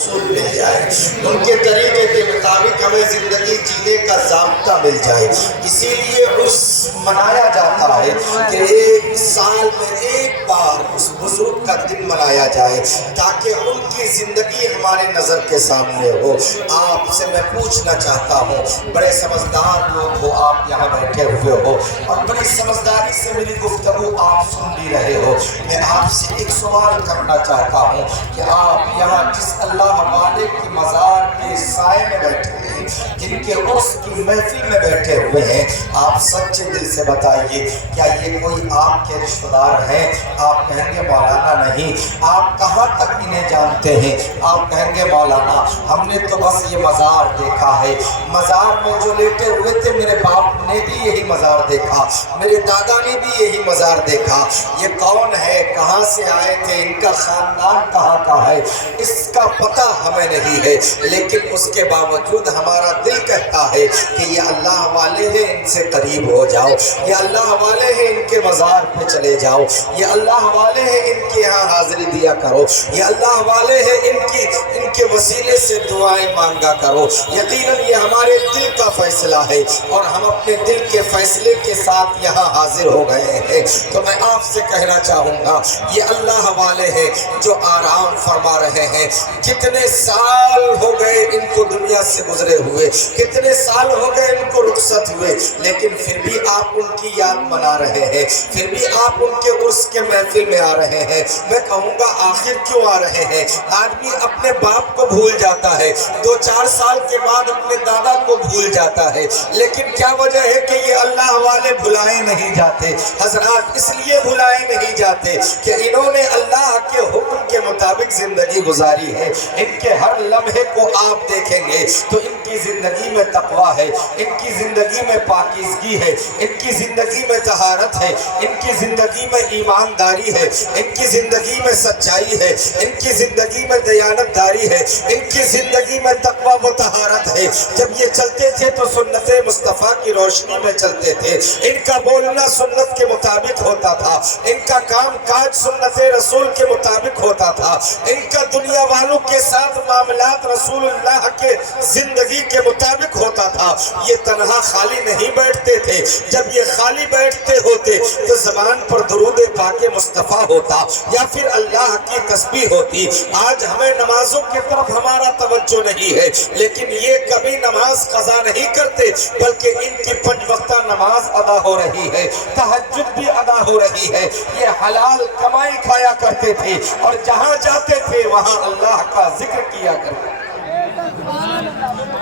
مل جائے، ان کے طریقے کے مطابق ہمیں زندگی جینے کا ضابطہ مل جائے۔ اسی لیے عرس منایا جاتا ہے کہ ایک سال میں ایک بار اس بزرگ کا دن منایا جائے تاکہ ان کی زندگی ہمارے نظر کے سامنے ہو۔ آپ سے میں پوچھنا چاہتا ہوں، بڑے سمجھدار لوگ ہو آپ یہاں بیٹھے ہوئے ہو اور بڑی سمجھداری سے میری گفتگو آپ سن بھی رہے ہو، میں آپ سے ایک سوال کرنا چاہتا ہوں کہ آپ یہاں جس اللہ والے کی مزار کے سائے میں بیٹھے ہیں، جن کے عرس کی محفل میں بیٹھے ہوئے ہیں، آپ سچے دل سے بتائیے کیا یہ کوئی آپ کے رشتہ دار ہیں؟ آپ کہیں گے مولانا نہیں۔ آپ کہاں تک انہیں جانتے ہیں؟ آپ کہیں گے مولانا ہم نے تو بس یہ مزار دیکھا ہے، مزار میں جو لیٹے ہوئے تھے میرے باپ نے بھی یہی مزار دیکھا، میرے دادا نے بھی یہی مزار دیکھا۔ یہ کون ہے؟ کہاں سے آئے تھے؟ ان کا خاندان کہاں کا ہے؟ اس کا پتہ ہمیں نہیں ہے، لیکن اس کے باوجود ہمارا دل کہتا ہے کہ یہ اللہ والے ہیں، ان سے قریب ہو جاؤ، یہ اللہ والے ہیں، ان کے مزار پہ چلے جاؤ، یہ اللہ والے ہیں، ان کے یہاں حاضری دیا کرو، یہ اللہ والے ہیں، ان کے وسیلے سے دعائیں مانگا کرو۔ یقیناً یہ ہمارے دل کا فیصلہ ہے اور ہم اپنے دل کے فیصلے کے ساتھ یہاں حاضر ہو گئے ہیں۔ تو میں آپ سے کہنا چاہوں گا یہ اللہ والے ہیں جو آرام فرما رہے ہیں۔ کتنے سال ہو گئے ان کو دنیا سے گزرے ہوئے، کتنے سال ہو گئے ان کو رخصت ہوئے، لیکن پھر بھی آپ ان کی یاد منا رہے ہیں، پھر بھی آپ ان کے عرس کے محفل میں آ رہے ہیں۔ میں کہوں گا آخر کیوں آ رہے ہیں؟ آدمی اپنے باپ کو بھول جاتا ہے، 2-4 سال کے بعد اپنے دادا کو بھول جاتا ہے، لیکن کیا وجہ ہے کہ یہ اللہ والے بھلائے نہیں جاتے؟ حضرات اس لیے بھلائے نہیں جاتے کہ انہوں نے اللہ کے حکم کے مطابق زندگی گزاری ہے۔ ان کے ہر لمحے کو آپ دیکھیں گے تو ان کی زندگی میں تقویٰ ہے، ان کی زندگی میں پاکیزگی ہے، ان کی زندگی میں طہارت ہے، ان کی زندگی میں ایمانداری ہے، ان کی زندگی میں سچائی ہے، ان کی زندگی میں دیانت داری ہے، ان کی زندگی میں تقویٰ و طہارت ہے۔ جب یہ چلتے تھے تو سنت مصطفیٰ کی روشنی میں چلتے تھے، ان کا بولنا سنت کے مطابق ہوتا تھا، ان کا کام کاج سنت رسول کے مطابق ہوتا تھا، ان کا دنیا والوں کے ساتھ معاملات رسول اللہ کے زندگی کے مطابق ہوتا تھا۔ یہ تنہا خالی نہیں بیٹھتے تھے، جب یہ خالی بیٹھتے ہوتے تو زبان پر درود پاک مصطفیٰ ہوتا یا پھر اللہ کی تسبیح ہوتی۔ آج ہمیں نمازوں کی طرف ہمارا توجہ نہیں ہے، لیکن یہ کبھی نماز قضا نہیں کرتے بلکہ ان کی 5 وقتہ نماز ادا ہو رہی ہے، تہجد بھی ادا ہو رہی ہے۔ یہ حلال کمائی کھایا کرتے تھے اور جہاں جاتے تھے وہاں اللہ کا ذکر کیا کرتے تھے،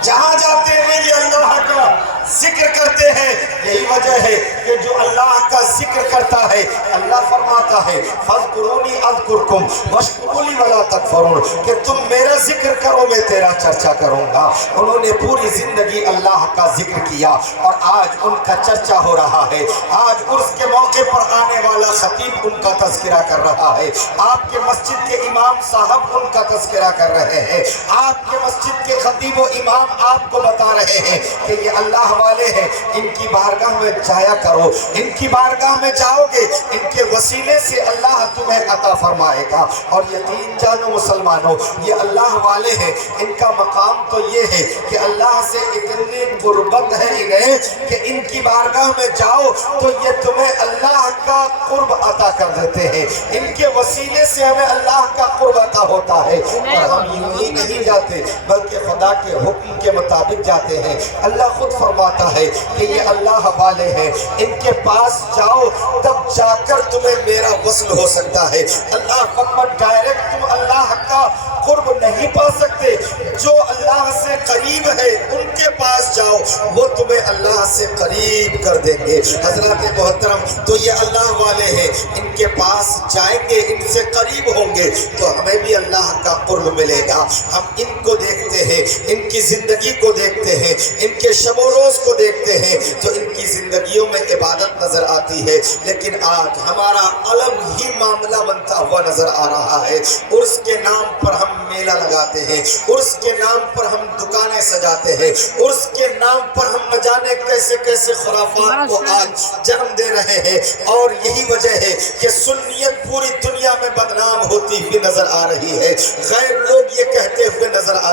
جہاں جاتے ہیں یہ اللہ کا ذکر کرتے ہیں۔ یہی وجہ ہے کہ جو اللہ کا ذکر کرتا ہے اللہ فرماتا ہے فَاذْكُرُونِي أَذْكُرْكُمْ وَاشْكُرُوا لِي وَلَا تَكْفُرُونَ، کہ تم میرا ذکر کرو میں تیرا چرچا کروں گا۔ انہوں نے پوری زندگی اللہ کا ذکر کیا اور آج ان کا چرچا ہو رہا ہے۔ آج عرس کے موقع پر آنے والا خطیب ان کا تذکرہ کر رہا ہے، آپ کے مسجد کے امام صاحب ان کا تذکرہ کر رہے ہیں، آپ کے مسجد کے خطیب و امام آپ کو بتا رہے ہیں کہ یہ اللہ والے ہیں، ان کی بارگاہ میں جایا کرو، ان کی بارگاہ میں جاؤ گے ان کے وسیلے سے اللہ تمہیں عطا فرمائے گا۔ اور یقین جانو مسلمانوں یہ اللہ والے ہیں، ان کا مقام تو یہ ہے کہ اللہ سے اتنی قربت ہے انہیں کہ ان کی بارگاہ میں جاؤ تو یہ تمہیں اللہ کا قرب عطا کر دیتے ہیں، ان کے وسیلے سے ہمیں اللہ کا قرب عطا ہوتا ہے۔ اور ہم یوں ہی نہیں جاتے بلکہ خدا کے حکم کے مطابق جاتے ہیں۔ اللہ خود فرماتا ہے کہ یہ اللہ والے ہیں، ان کے پاس جاؤ تب جا کر تمہیں میرا وصل ہو سکتا ہے۔ اللہ فقط ڈائریکٹ تم اللہ کا قرب نہیں پا سکتے، جو اللہ سے قریب ہے ان کے پاس جاؤ وہ تمہیں اللہ سے قریب کر دیں گے۔ حضرات محترم تو یہ اللہ والے ہیں، ان کے پاس جائیں گے ان سے قریب ہوں گے تو ہمیں بھی اللہ کا قرب ملے گا۔ ہم ان کو دیکھتے ہیں، ان کی زندگی کو دیکھتے ہیں، ان کے شب و روز کو دیکھتے ہیں تو ان کی زندگیوں میں عبادت نظر آتی ہے، لیکن آج ہمارا الگ ہی معاملہ بنتا ہوا نظر آ رہا ہے۔ عرس کے نام پر ہم میلہ لگاتے ہیں، عرس کے نام پر ہم دکانیں سجاتے ہیں، عرس کے نام پر ہم نہ جانے کیسے کیسے خرافات کو آج جنم دے رہے ہیں۔ اور یہی وجہ ہے کہ سنیت پوری دنیا میں بدنام ہوتی ہوئی نظر آ رہی ہے، غیر لوگ یہ کہتے ہوئے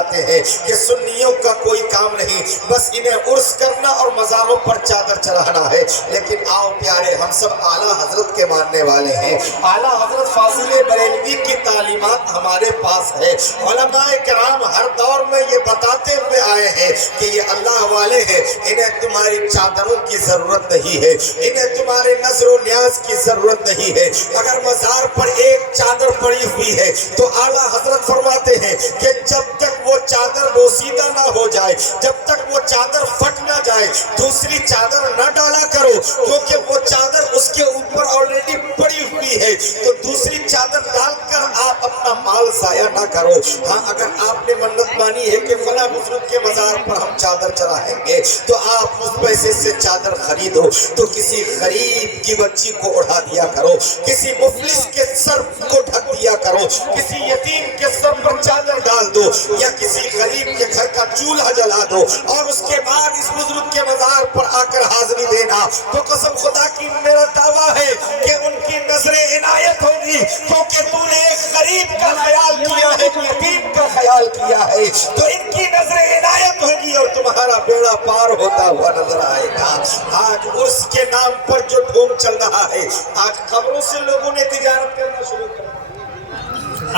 فرماتے ہیں کہ سنیوں کا کوئی کام نہیں، بس انہیں عرس کرنا اور مزاروں پر چادر چڑھانا ہے۔ لیکن آؤ پیارے، ہم سب اعلیٰ حضرت کے ماننے والے ہیں، اعلیٰ حضرت فاضل بریلوی کی تعلیمات ہمارے پاس ہے۔ علماء کرام ہر دور میں یہ بتاتے ہوئے آئے ہیں کہ یہ اللہ والے ہیں، انہیں تمہاری چادروں کی ضرورت نہیں ہے، انہیں تمہارے نظر و نیاز کی ضرورت نہیں ہے۔ اگر مزار پر ایک چادر پڑی ہوئی ہے تو اعلیٰ حضرت فرماتے ہیں کہ جب تک وہ چادر بوسیدہ نہ ہو جائے، جب تک وہ چادر پھٹ نہ جائے، دوسری چادر نہ ڈالا کرو، کیونکہ وہ چادر اس کے اوپر آلریڈی پڑی ہوئی ہے، تو دوسری چادر ڈال کر آپ اپنا مال ضائع نہ کرو۔ ہاں، اگر آپ نے منت مانی ہے کہ فلاں بزرگ کے مزار پر ہم چادر چڑھائیں گے، تو آپ اس پیسے سے چادر خریدو، تو کسی غریب کی بچی کو اڑا دیا کرو، کسی مفلس کے سر کو ڈھک دیا کرو، کسی یتیم کے سر پر چادر ڈال دو، یا کسی غریب کے گھر کا چولہا جلا دو، اور اس کے بعد اس بزرگ کے مزار پر آ کر حاضری دینا، تو قسم خدا کی میرا دعویٰ ہے کہ ان کی نظر عنایت ہوگی، کیونکہ تو نے ایک غریب کا خیال کیا ہے، یتیم کا خیال کیا ہے، تو ان کی نظر عنایت ہوگی اور تمہارا بیڑا پار ہوتا ہوا نظر آئے گا۔ آج عرس کے نام پر جو ڈھونگ چل رہا ہے، آج قبروں سے لوگوں نے تجارت کرنا شروع کر دیا۔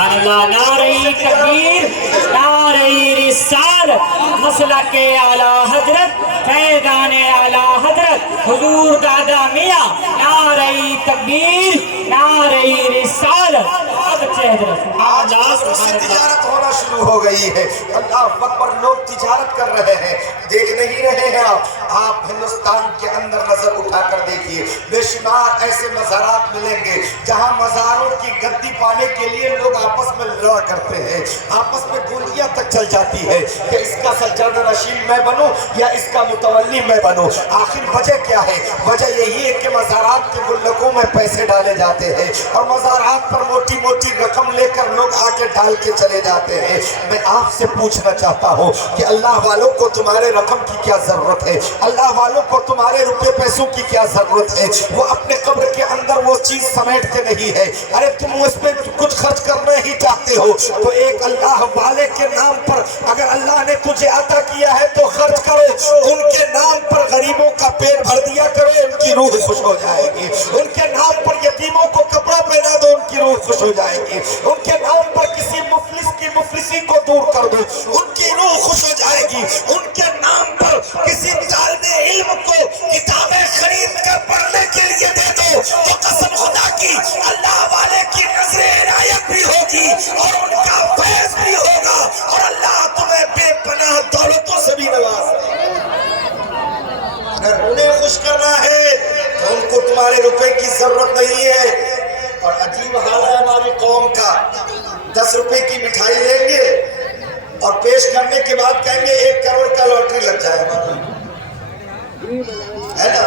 اللہ، نعرہ تکبیر، نعرہ رسالت، مسلک اعلیٰ حضرت، فیضان اعلیٰ حضرت حضور دادا میاں، نعرہ تکبیر، نعرہ رسالت۔ آج قبروں سے تجارت ہونا شروع ہو گئی ہے۔ اللہ اکبر، لوگ تجارت کر رہے ہیں، دیکھ نہیں رہے ہیں آپ ہندوستان کے اندر نظر اٹھا کر دیکھیے، بے شمار ایسے مزارات ملیں گے جہاں مزاروں کی گدی پانے کے لیے لوگ آپس میں لڑا کرتے ہیں، آپس میں گولیاں تک چل جاتی ہے کہ اس کا سجادہ نشین میں بنوں یا اس کا متولی میں بنوں۔ آخر وجہ کیا ہے؟ وجہ یہی ہے کہ مزارات کے گلکوں میں پیسے ڈالے جاتے ہیں اور مزارات پر موٹی موٹی رقم لے کر لوگ آ کے ڈال کے چلے جاتے ہیں۔ میں آپ سے پوچھنا چاہتا ہوں کہ اللہ والوں کو تمہارے رقم کی کیا ضرورت ہے؟ اللہ والوں کو تمہارے روپے پیسوں کی کیا ضرورت ہے؟ وہ اپنے قبر کے اندر وہ چیز سمیٹ کے نہیں ہے، ارے تم اس پہ کچھ خرچ کرنا ہی چاہتے ہو تو ایک اللہ والے کے نام پر اگر اللہ نے تجھے عطا کیا ہے تو خرچ کرو، ان کے نام پر غریبوں کا پیٹ بھر دیا کرو، ان کی روح خوش ہو جائے گی۔ ان کے نام پر یتیموں کو کپڑا پہنا دو، ان کی روح خوش ہو جائے گی۔ ان کے نام پر کسی مفلس کی مفلسی کو دور کر دو، ان کی روح خوش ہو جائے گی۔ ان کے نام پر کسی طالب علم کو کتابیں خرید کر پڑھنے کے لیے دے دو، تو قسم خدا کی اللہ والے کی نظر عنایت بھی ہوگی اور ان کا فیض بھی ہوگا، اور اللہ تمہیں بے پناہ دولتوں سے بھی نوازے۔ اگر انہیں خوش کرنا ہے تو ان کو تمہارے روپے کی ضرورت نہیں ہے۔ اور عجیب حال ہے ہماری قوم کا، 10 روپے کی مٹھائی لیں گے اور پیش کرنے کے بعد کہیں گے 1 کروڑ کا لاٹری لگ جائے گا، ہے نا؟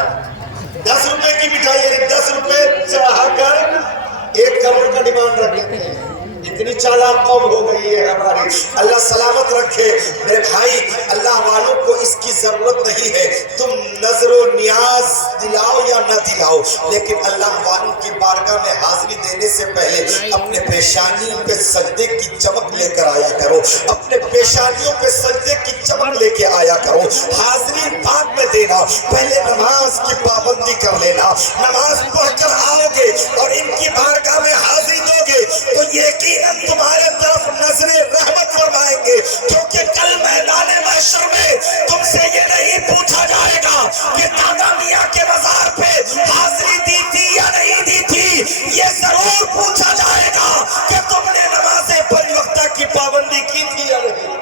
10 روپے کی مٹھائی، یعنی 10 روپے چڑھا کر 1 کروڑ کا ڈیمانڈ رکھتے ہیں۔ اتنی چالاک قوم ہو گئی ہے ہماری، اللہ سلامت رکھے۔ میرے بھائی، اللہ والوں کو اس کی ضرورت نہیں ہے، تم نظر و نیاز دلاؤ یا نہ دلاؤ، لیکن اللہ والوں کی بارگاہ میں حاضری دینے سے پہلے اپنے پیشانی پہ سجدے کی چمک لے کر آیا کرو، اپنے پیشانیوں پہ سجدے کی چمک لے کے آیا کرو۔ حاضری بعد میں دینا، پہلے نماز کی پابندی کر لینا۔ نماز پڑھ کر آؤ گے اور ان کی بارگاہ میں حاضری دو گے تو یقیناً تمہارے طرف نظر رحمت فرمائیں گے، کیونکہ کل میدان محشر میں تم سے یہ نہیں پوچھا جائے گا کہ دادا میاں کے مزار پہ حاضری دی تھی یا نہیں دی تھی، یہ ضرور پوچھا جائے گا کہ تم نے نماز پنج وقتہ کی پابندی کی تھی یا نہیں۔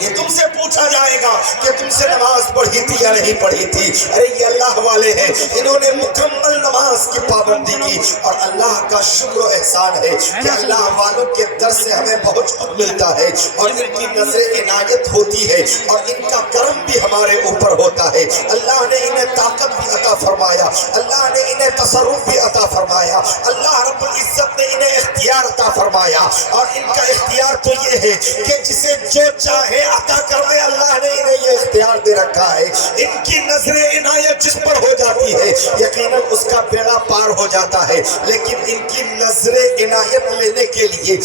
یہ تم سے پوچھا جائے گا کہ تم سے نماز پڑھی تھی یا نہیں پڑھی تھی۔ ارے یہ اللہ والے ہیں، انہوں نے مکمل نماز کی پابندی کی، اور اللہ کا شکر و احسان ہے کہ اللہ والوں کے در سے ہمیں بہت کچھ ملتا ہے، اور ان کی نظر عنایت ہوتی ہے، اور ان کا کرم بھی ہمارے اوپر ہوتا ہے۔ اللہ نے انہیں طاقت بھی عطا فرمایا، اللہ نے انہیں تصرف بھی عطا فرمایا، اللہ رب العزت نے انہیں اختیار عطا فرمایا، اور ان کا اختیار تو یہ ہے کہ جسے جو چاہے عطا کرنے اللہ نے انہیں یہ اختیار دے رکھا ہے. ان کی نظر عنایت جس پر ہو جاتی ہے یقیناً اس کا بیڑا پار ہو جاتا ہے. لیکن ان کی نظر عنایت لینے کے لیے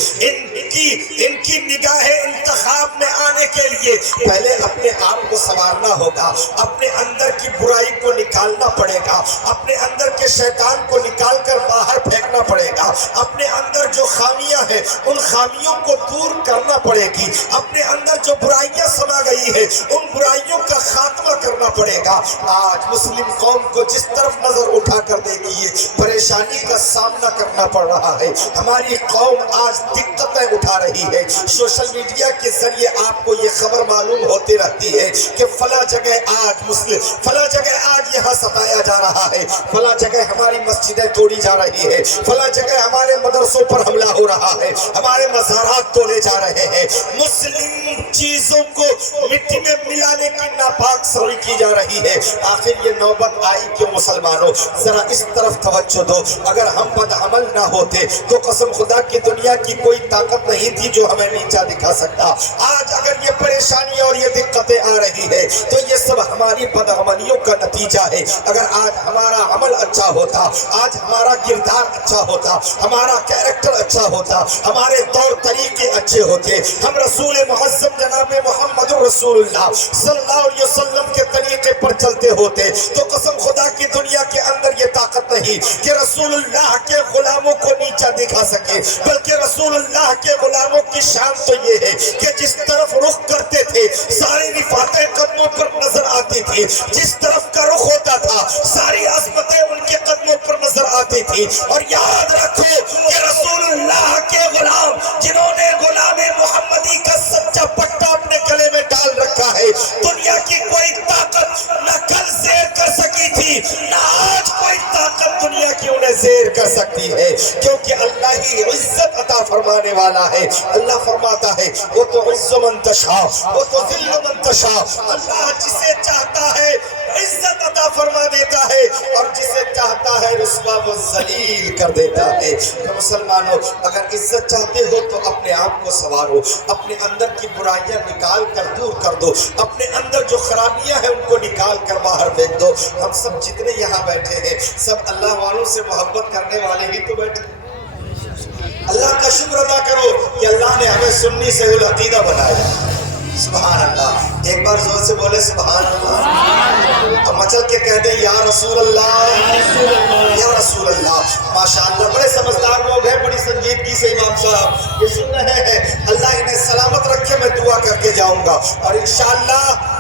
ان کی نگاہ انتخاب میں آنے کے لیے پہلے اپنے آپ کو سنوارنا ہوگا. اپنے اندر کی برائی کو نکالنا پڑے گا. اپنے اندر کے شیطان کو نکال کر باہر پھینکنا پڑے گا. اپنے اندر جو خامیاں ہیں ان خامیوں کو دور کرنا پڑے گی. اپنے اندر جو برائیاں سما گئی ہے ان برائیوں کا خاتمہ کرنا پڑے گا. آج مسلم قوم کو جس طرف نظر اٹھا کر دیکھیے پریشانی کا سامنا کرنا پڑ رہا ہے. ہماری قوم آج دقتیں اٹھا رہی ہے. سوشل میڈیا کے ذریعے آپ کو یہ خبر معلوم ہوتی رہتی ہے کہ فلاں جگہ آج مسلم، فلاں جگہ آج یہاں ستایا جا رہا ہے، فلاں جگہ ہماری مسجدیں توڑی جا رہی ہے، فلاں جگہ ہمارے مدرسوں پر حملہ ہو رہا ہے، ہمارے مزارات توڑے جا رہے ہیں. مسلم چیزوں کو مٹی میں ملانے کی ناپاک سوئی کی جا رہی ہے. آخر یہ نوبت آئی کہ مسلمانوں ذرا اس طرف توجہ دو. اگر ہم بدعمل نہ ہوتے تو قسم خدا کی دنیا کی کوئی طاقت نہیں تھی جو ہمیں نیچا دکھا سکتا. آج اگر یہ پریشانی اور یہ دقتیں آ رہی ہے تو یہ سب ہماری بدعملیوں کا نتیجہ ہے. اگر آج ہمارا عمل اچھا ہوتا، آج ہمارا کردار اچھا ہوتا، ہمارا کیریکٹر اچھا ہوتا، ہمارے طور طریقے اچھے ہوتے، ہم رسول معظم جناب محمد رسول اللہ صلی اللہ علیہ وسلم کے طریقے پر چلتے ہوتے تو قسم خدا کی دنیا کے اندر یہ طاقت نہیں کہ رسول اللہ کے غلاموں کو نیچا دکھا سکے. بلکہ رسول اللہ کے غلاموں کی شان تو یہ ہے کہ جس طرف رخ کرتے تھے ساری رفعتیں قدموں پر نظر آتی تھی. جس طرف کا رخ ہوتا تھا ساری عظمتیں ان کے قدموں پر نظر آتی تھی. اور یاد رکھو کہ رسول اللہ کے غلام جنہوں نے غلام محمدی کا سچا پٹا اپنے گلے میں ڈال رکھا ہے، دنیا کی کوئی طاقت نہ کل زیر کر سکی تھی نہ آج کوئی طاقت دنیا کی انہیں زیر کر سکتی ہے. کیونکہ اللہ ہی عزت عطا فرمانے والا ہے. اللہ فرماتا ہے وہ تو عز من تشاء وہ تو ذل من تشاء. اللہ جسے چاہتا ہے عزت عطا فرما دیتا ہے اور جسے چاہتا ہے رسوا و ذلیل کر دیتا ہے. تو مسلمانوں اگر عزت چاہتے ہو تو اپنے آپ کو سنوارو. اپنے اندر کی برائیاں نکال کر دور کر دو. اپنے اندر جو خرابیاں ہیں ان کو نکال کر باہر پھینک دو. ہم سب جتنے یہاں بیٹھے ہیں سب اللہ والوں سے محبت کرنے والے ہی تو بیٹھے. اللہ کا شکر ادا کرو کہ اللہ نے ہمیں سنی سے العقیدہ بنایا. سبحان اللہ. ایک بار زور سے بولے سبحان اللہ. اب مچل کے کہہ دیں یا رسول اللہ یا رسول اللہ. ماشاءاللہ بڑے سمجھدار لوگ ہیں. بڑی سنجیدگی سے امام صاحب یہ سن رہے ہیں. اللہ انہیں سلامت رکھے. میں دعا کر کے جاؤں گا اور انشاءاللہ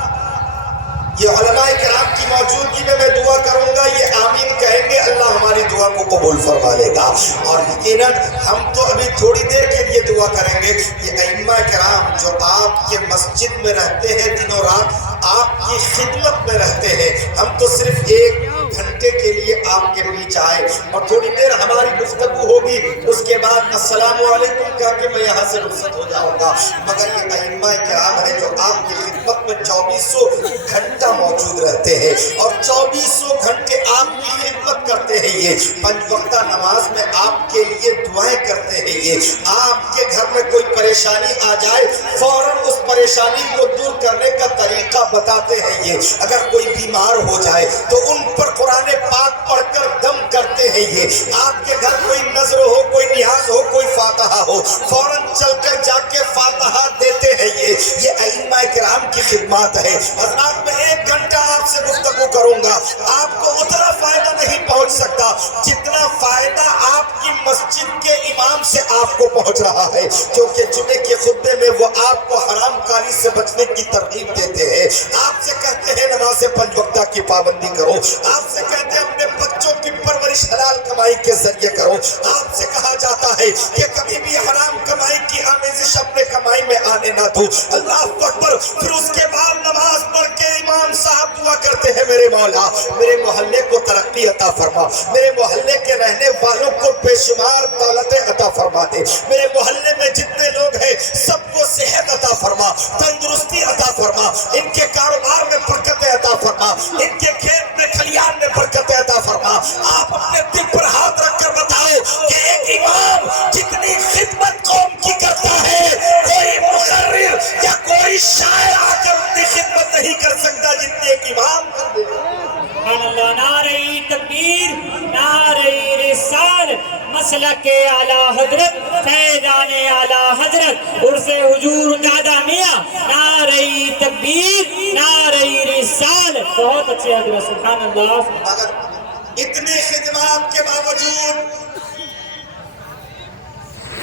یہ علماء کرام کی موجودگی میں دعا کروں گا. یہ آمین کہیں گے اللہ ہماری دعا کو قبول فرما لے گا. اور یقیناً ہم تو ابھی تھوڑی دیر کے لیے دعا کریں گے. یہ ائمہ کرام جو آپ کے مسجد میں رہتے ہیں دنوں رات آپ کی خدمت میں رہتے ہیں، ہم تو صرف 1 گھنٹے کے لیے آپ کے بیچ آئے اور تھوڑی دیر ہماری گفتگو ہوگی. اس کے بعد السلام علیکم کہا کہ میں یہاں سے رخصت ہو جاؤں گا. مگر یہ ائمہ کرام ہیں جو آپ کی خدمت میں 2400 گھنٹہ موجود رہتے ہیں اور 2400 گھنٹے آپ کی خدمت کرتے ہیں. یہ 5 وقتہ نماز میں آپ کے لیے دعائیں کرتے ہیں. یہ آپ کے گھر میں کوئی پریشانی آ جائے فوراً اس پریشانی کو دور کرنے کا طریقہ بتاتے ہیں. یہ اگر کوئی بیمار ہو جائے تو ان پر قرآن پاک پڑھ کر دم کرتے ہیں. یہ آپ کے گھر کوئی نظر ہو، کوئی نیاز ہو، کوئی فاتحہ ہو فوراً چل کر جا کے فاتحہ دیتے ہیں. یہ ائمہ کرام کی خدمات ہے. حضرات میں 1 گھنٹہ آپ سے گفتگو کروں گا. آپ کو اتنا فائدہ نہیں پہنچ سکتا جتنا فائدہ آپ کی مسجد کے امام سے آپ کو پہنچ رہا ہے. کیونکہ جمعے کے خطبے میں وہ آپ کو حرام کاری سے بچنے کی ترغیب دیتے ہیں. آپ سے کہتے ہیں نماز 5 وقتہ کی پابندی کرو. آپ سے کہتے ہیں اپنے بچوں کی پرورش حلال کمائی کے ذریعے کرو. آپ سے کہا جاتا ہے کہ کبھی بھی حرام کمائی کی آمیزش اپنے کمائی میں آنے نہ دو. اللہ اکبر. پھر اس کے بعد نماز پڑھ کے امام صاحب دعا کرتے ہیں میرے مولا میرے محلے کو ترقی عطا فرما. میرے محلے کے رہنے والوں کو بے شمار دولتیں عطا فرما دے. میرے محلے میں جتنے لوگ ہیں سب کو صحت عطا فرما، تندرستی عطا فرما. ان کے کاروبار میں برکتیں عطا فرما. ان کے کھیت میں کھلیان میں برکتیں عطا فرما. آپ اپنے دل پر ہاتھ رکھ کر بتاؤ کہ ایک امام جتنی خدمت قوم کی کرتا ہے کوئی مقرر یا کوئی شاعر مسلک اعلی حضرت فیضان اعلی حضرت عرس حضور دادا میاں نعرہ تکبیر نعرہ رسالت. بہت اچھے حضرت سبحان اللہ. مگر اتنے خدمات کے باوجود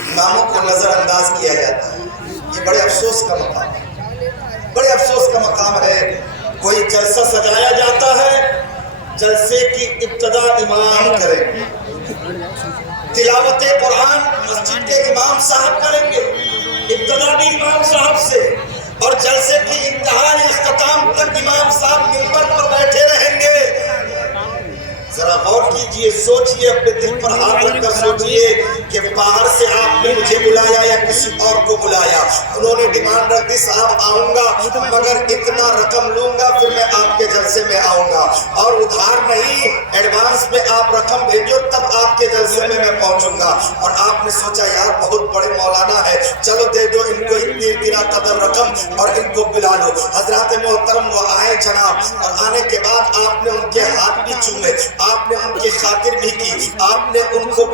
اماموں کو نظر انداز کیا جاتا ہے. یہ بڑے افسوس کا مقام ہے, بڑے افسوس کا مقام ہے. کوئی جلسہ سجایا جاتا ہے, جلسے کی ابتدا امام کریں گے, تلاوت قرآن مسجد کے امام صاحب کریں گے, ابتدا بھی امام صاحب سے, اور جلسے کی انتہا اختتام تک امام صاحب منبر پر بیٹھے رہیں گے. ذرا غور کیجئے, سوچئے, اپنے دل پر ہاتھ رکھ کر سوچئے کہ باہر سے آپ نے مجھے بلایا یا کسی اور کو بلایا. انہوں نے ڈیمانڈ رکھ دی صاحب آؤں گا مگر اتنا رقم لوں گا پھر میں آپ کے جلسے میں آؤں گا, اور ادھار نہیں, ایڈوانس میں آپ رقم بھیجو تب آپ کے جلسے میں پہنچوں گا. اور آپ نے سوچا یار بہت بڑے مولانا ہے, چلو دے دو ان کو اتنی اتنا قدر رقم اور ان کو بلا لو. حضرات محترم وہ آئے جناب, اور آنے کے بعد آپ نے ان کے ہاتھ بھی چومے, آپ نے ان کی خاطر بھی کی, آپ نے ان کو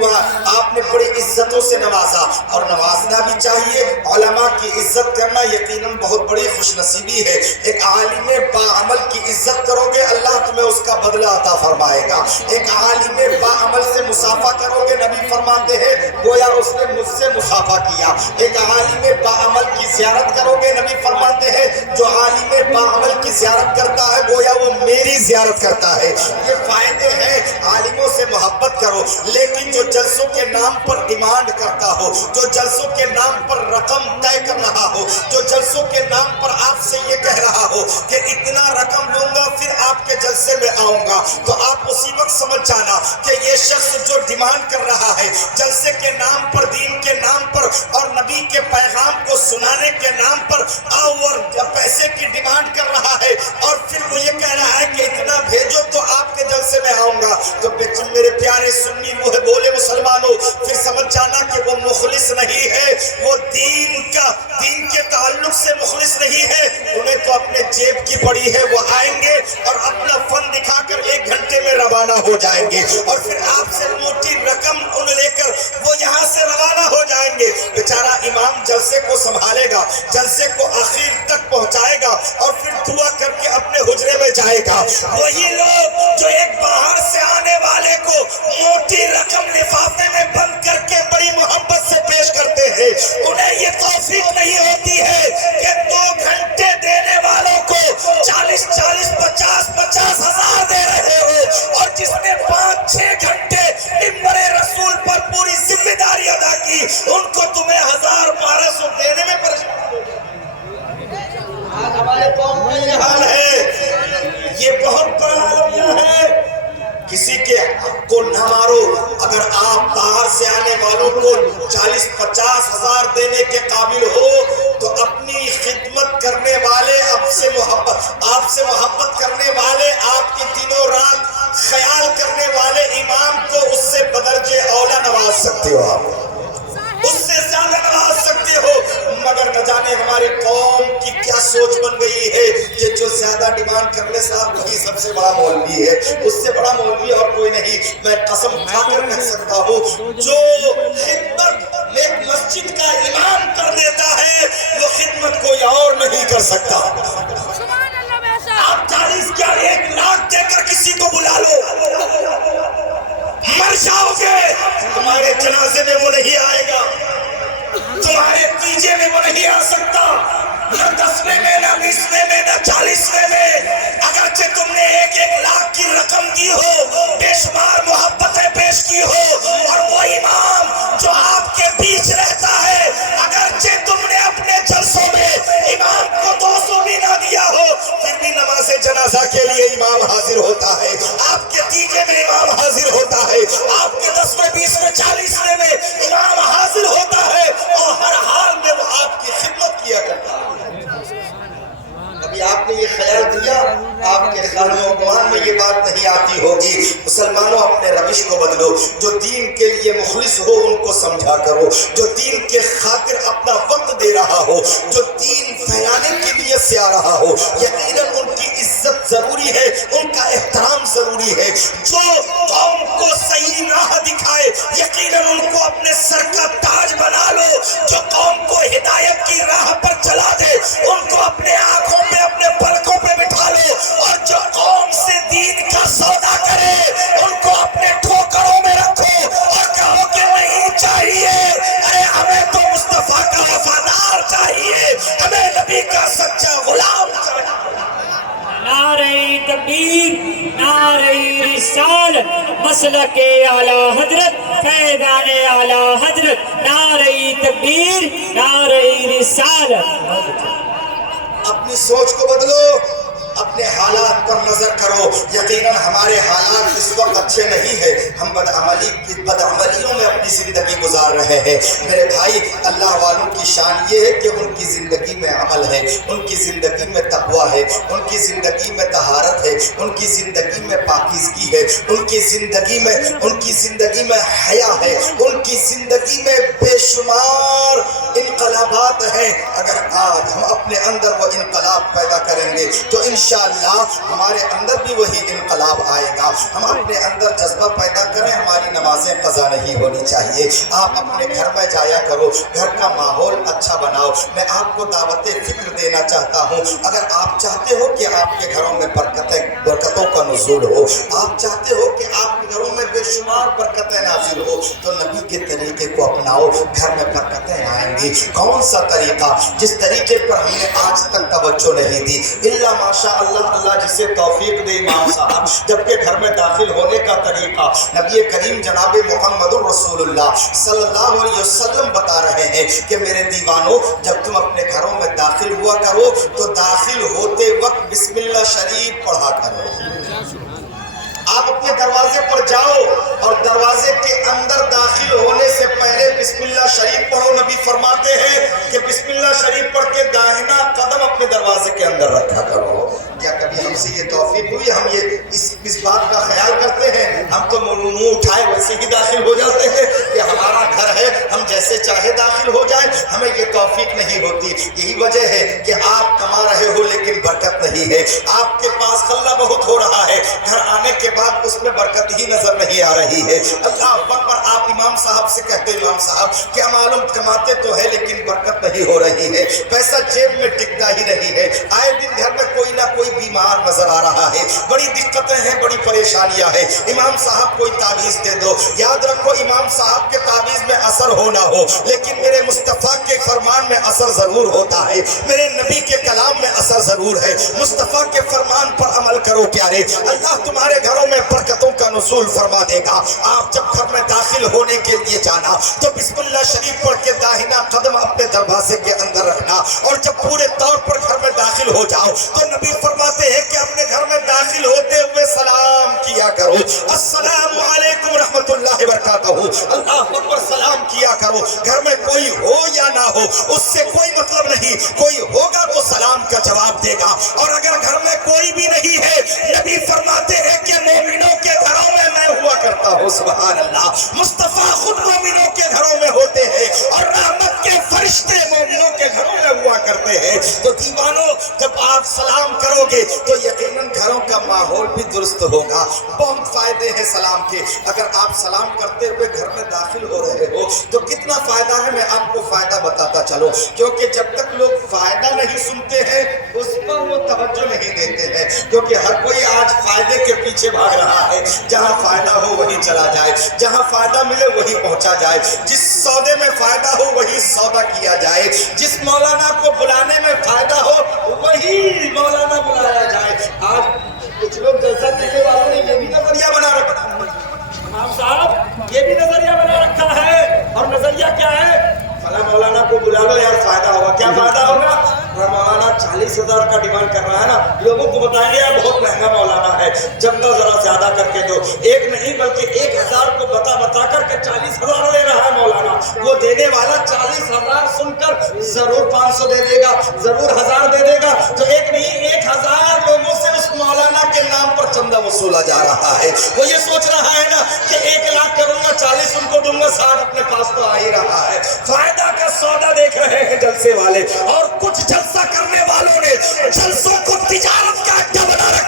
آپ نے بڑی عزتوں سے نوازا, اور نوازنا بھی چاہیے. علماء کی عزت کرنا یقیناً بہت بڑی خوش نصیبی ہے. ایک عالم باعمل کی عزت کرو گے اللہ تمہیں اس کا بدلہ عطا فرمائے گا. ایک عالم باعمل سے مصافحہ کرو گے, نبی فرماتے ہیں گویا اس نے مجھ سے مصافحہ کیا. ایک عالم باعمل کی زیارت کرو گے, نبی فرماتے ہیں جو عالم باعمل کی زیارت کرتا ہے گویا وہ میری زیارت کرتا ہے. یہ فائدے ہیں. عالموں سے محبت کرو, لیکن جو جلسوں کے نام پر ڈیمانڈ کرتا ہو, جو جلسوں کے نام پر رقم طے کر رہا ہو, جو جلسوں کے نام پر آپ سے یہ کہہ رہا ہو کہ اتنا رقم لوں گا پھر آپ کے جلسے میں آؤں گا, تو آپ اسی وقت سمجھ جانا کہ یہ شخص جو ڈیمانڈ کر رہا ہے جلسے کے نام پر, دین کے نام پر اور نبی کے پیغام کو سنانے کے نام پر آؤ اور پیسے کی ڈیمانڈ کر رہا ہے, اور پھر وہ یہ کہہ رہا ہے کہ اتنا بھیجو تو آپ کے جلسے میں آؤں گا, تو میرے پیارے سنی وہ بولے مسلمانوں پھر سمجھ جانا کہ وہ مخلص نہیں ہے, وہ دین کے تعلق سے مخلص نہیں ہے. انہیں تو اپنے جیب کی پڑی ہے, وہ آئیں گے اور اپنا فن دکھا کر 1 گھنٹے میں روانہ ہو جائیں گے, اور پھر آپ سے موٹی رقم ان لے کر وہ یہاں سے روانہ ہو جائیں گے. بیچارہ امام جلسے کو سنبھالے گا, جلسے کو آخر تک پہنچائے گا, اور پھر دعا کر کے اپنے حجرے میں جائے گا. وہی لوگ جو ایک باہر سے آنے والے کو موٹی رقم لفافے میں بند کر کے بڑی محبت سے پیش کرتے ہیں, انہیں یہ توفیق نہیں ہوتی ہے کہ 2 گھنٹے دینے والوں کو 40-40, 50-50 ہزار دے رہے ہو, اور جس نے 5-6 گھنٹے منبر رسول پر پوری ذمہ داری ادا کی ان کو تمہیں 1000-1200 دینے میں پریشان ہو. آج ہمارے قوم کا یہ حال ہے, یہ بہت بڑا عالمیہ ہے. کسی کے کو نہ مارو, اگر آپ باہر سے آنے والوں کو 40-50 ہزار دینے کے قابل ہو تو اپنی خدمت کرنے والے, آپ سے محبت کرنے والے, آپ کی دنوں رات خیال کرنے والے امام کو اس سے بدرجے اولا نواز سکتے ہو, آپ اس سے زیادہ نواز سکتے ہو. مگر نہ جانے ہماری قوم کی کیا سوچ بن گئی ہے کہ جو زیادہ ڈیمانڈ کر لے صاحب وہی سب سے بڑا مولوی ہے, اس سے بڑا مولوی اور کوئی نہیں. میں قسم کھا کر کہہ سکتا ہوں جو خدمت ایک مسجد کا امام کر دیتا ہے وہ خدمت کوئی اور نہیں کر سکتا. آپ 40 کیا 1 لاکھ دے کر کسی کو بلا لو, مر جاؤ گے, تمہارے جنازے میں وہ نہیں آئے گا, تمہارے تیجے میں وہ نہیں آ سکتا, نہ 10ویں میں, نہ 20ویں میں, نہ 40ویں میں. اگرچہ تم نے 1-1 لاکھ کی رقم دی ہو, بے شمار محبتیں پیش کی ہو, اور وہ امام جو آپ کے بیچ رہتا ہے اگرچہ تم نے اپنے جلسوں میں امام کو 200 بھی نہ دیا ہو, پھر بھی نماز جنازہ کے لیے امام حاضر ہوتا ہے, آپ کے تیجے میں امام حاضر ہوتا ہے, آپ کے 10ویں 20ویں 40ویں میں امام حاضر ہوتا ہے, اور ہر حال میں وہ آپ کی خدمت کیا کرتا ہے. ابھی آپ نے یہ خیال دیا, آپ کے خیال و گمان میں یہ بات نہیں آتی ہوگی. مسلمانوں اپنے روش کو بدلو, جو دین کے لیے مخلص ہو ان کو سمجھا کرو, جو دین کے خاطر اپنا وقت دے رہا ہو, جو دین پھیلانے کی نیت سے آ رہا ہو, یقیناً ان کی عزت عزت ضروری ہے، ان کا احترام ضروری ہے۔ جو قوم کو صحیح راہ دکھائے یقیناً ان کو اپنے سر کا تاج بنا لو۔ جو قوم کو ہدایت کی راہ پر چلا دے ان کو اپنے آنکھوں پہ اپنے پلکوں پہ بٹھا لو، اور جو قوم سے دین کا سودا کرے ان کو اپنے ٹھوکروں میں رکھو اور کہو کہ نہیں چاہیے، ارے ہمیں تو مصطفیٰ کا وفادار چاہیے، ہمیں نبی کا سچا غلام چاہیے۔ نعرہ تکبیر، نعرہ رسالت، مسلک اعلی حضرت، فیضان اعلی حضرت، نعرہ تکبیر، نعرہ رسالت۔ اپنی سوچ کو بدلو، اپنے حالات پر نظر کرو۔ یقیناً ہمارے حالات اس وقت اچھے نہیں ہیں، ہم بدعملیوں میں اپنی زندگی گزار رہے ہیں۔ میرے بھائی، اللہ والوں کی شان یہ ہے کہ ان کی زندگی میں عمل ہے، ان کی زندگی میں تقویٰ ہے، ان کی زندگی میں طہارت ہے، ان کی زندگی میں پاکیزگی ہے، ان کی زندگی میں حیا ہے، ان کی زندگی میں بے شمار انقلابات ہیں۔ اگر آج ہم اپنے اندر وہ انقلاب پیدا کریں گے تو انشاءاللہ ہمارے اندر بھی وہی انقلاب آئے گا۔ ہم اپنے اندر جذبہ پیدا کریں، ہماری نمازیں قضا نہیں ہونی چاہیے۔ آپ اپنے گھر میں جایا کرو، گھر کا ماحول اچھا بناؤ۔ میں آپ کو دعوت فکر دینا چاہتا ہوں، اگر آپ چاہتے ہو کہ آپ کے گھروں میں برکتوں کا نزول ہو، آپ چاہتے ہو کہ آپ کے گھروں میں بے شمار برکتیں نازل ہو، تو نبی کے طریقے کو اپناؤ، گھر میں برکتیں آئیں گی۔ کون سا طریقہ؟ جس طریقے پر ہم نے آج تک توجہ نہیں دی، اللہ ماشاء اللہ جسے توفیق دے امام صاحب، جبکہ گھر میں داخل ہونے کا طریقہ نبی کریم جناب محمد رسول اللہ صلی اللہ علیہ وسلم بتا رہے ہیں کہ میرے دیوانوں، جب تم اپنے گھروں میں داخل ہوا کرو تو داخل ہوتے وقت بسم اللہ شریف پڑھا کرو۔ آپ اپنے دروازے پر جاؤ اور دروازے کے اندر داخل ہونے سے پہلے بسم اللہ شریف پڑھو۔ نبی فرماتے ہیں کہ بسم اللہ شریف پڑھ کے داہنا قدم اپنے دروازے کے اندر رکھا کرو۔ کیا کبھی ہم سے یہ توفیق ہوئی؟ ہم یہ اس بات کا خیال کرتے ہیں؟ ہم تو منہ اٹھائے ویسے ہی داخل ہو جاتے ہیں کہ ہمارا گھر ہے، ہم جیسے چاہے داخل ہو جائیں، ہمیں یہ توفیق نہیں ہوتی۔ یہی وجہ ہے کہ آپ کما رہے ہو لیکن برکت نہیں ہے، آپ کے پاس غلہ بہت ہو رہا ہے، گھر آنے کے بعد اس میں برکت ہی نظر نہیں آ رہی ہے۔ اللہ اکبر۔ آپ امام صاحب سے کہتے ہیں، امام صاحب کیا معلوم کماتے تو ہے لیکن برکت نہیں ہو رہی ہے، پیسہ جیب میں ٹکتا ہی نہیں ہے، آئے دن گھر میں کوئی نہ کوئی بیمار نظر آ رہا ہے، بڑی دقتیں ہیں، بڑی پریشانیاں ہیں۔ امام صاحب کوئی تعویذ دے دو۔ یاد رکھو، امام صاحب کے تعویذ میں اثر ہو نہ ہو لیکن میرے مصطفیٰ کے فرمان میں اثر ضرور ہوتا ہے، میرے نبی کے کلام میں اثر ضرور ہے۔ مصطفیٰ کے فرمان پر عمل کرو پیارے، اللہ تمہارے گھروں میں برکتوں کا نزول فرما دے گا۔ آپ جب گھر میں داخل ہونے کے لیے جانا تو بسم اللہ شریف پڑھ کے داہنا قدم اپنے دروازے کے اندر رکھنا، اور جب پورے طور پر گھر میں داخل ہو جاؤ تو نبی فرماتے ہیں کہ اپنے گھر میں داخل ہوتے ہوئے سلام کیا کرو، السلام علیکم رحمت اللہ وبرکاتہ، اللہ اکبر، سلام کیا کرو۔ گھر میں کوئی ہو یا نہ ہو اس سے کوئی مطلب نہیں، کوئی ہوگا تو سلام کا جواب دے گا، اور اگر گھر میں کوئی بھی نہیں ہے نبی فرماتے ہیں کہ مومنوں کے گھروں میں ہوا کرتا ہوں۔ سبحان اللہ، مصطفیٰ خود مومنوں کے گھروں میں ہوتے ہیں اور رحمت کے فرشتے مومنوں کے گھروں میں ہوا کرتے ہیں۔ تو دیوانوں، جب آپ سلام کرو گے تو یقیناً گھروں کا ماحول بھی درست ہوگا۔ بہت فائدے ہیں سلام کے۔ اگر آپ سلام کرتے ہوئے گھر میں داخل ہو رہے ہو تو کتنا فائدہ ہے، میں آپ کو فائدہ بتاتا چلو، کیونکہ جب تک لوگ فائدہ نہیں سنتے ہیں اس پر وہ توجہ نہیں دیتے ہیں، کیونکہ ہر کوئی آج فائدے کے پیچھے بھاگ رہا ہے۔ جہاں فائدہ ہو وہی چلا جائے، جہاں فائدہ ملے وہی پہنچا جائے، جس سودے میں فائدہ ہو وہی سودا کیا جائے، جس مولانا کو بلانے میں فائدہ ہو وہی مولانا بلایا جائے۔ آج کچھ لوگ جلسہ دینے والوں نے یہ بھی نظریہ بنا رکھا ہے، امام صاحب یہ بھی نظریہ بنا رکھا ہے، اور نظریہ کیا ہے؟ فلاں مولانا کو بلا لو یار فائدہ ہوگا۔ کیا فائدہ ہوگا؟ مولانا 40,000 کا ڈیمانڈ کر رہا ہے نا، لوگوں کو بتائیں گے یار بہت مہنگا مولانا ہے، جمدہ ذرا زیادہ کر کے دو۔ ایک نہیں بلکہ 1,000 کو بتا کر کے 40,000 لے رہا ہے مولانا۔ وہ دینے والا 40,000 سن کر ضرور 500 دے دے گا، ضرور 1000 دے دے گا، تو ایک نہیں 1,000 لوگوں سے اس مولانا کے نام پر چندہ وصولا جا رہا ہے۔ وہ یہ سوچ رہا ہے نا کہ 1 لاکھ کروں گا، 40 ان کو دوں گا، 60 اپنے پاس تو آ ہی رہا ہے۔ فائدہ کا سودا دیکھ رہے ہیں جلسے والے، اور کچھ جلسہ کرنے والوں نے جلسوں کو تجارت کا اڈا بنا رکھا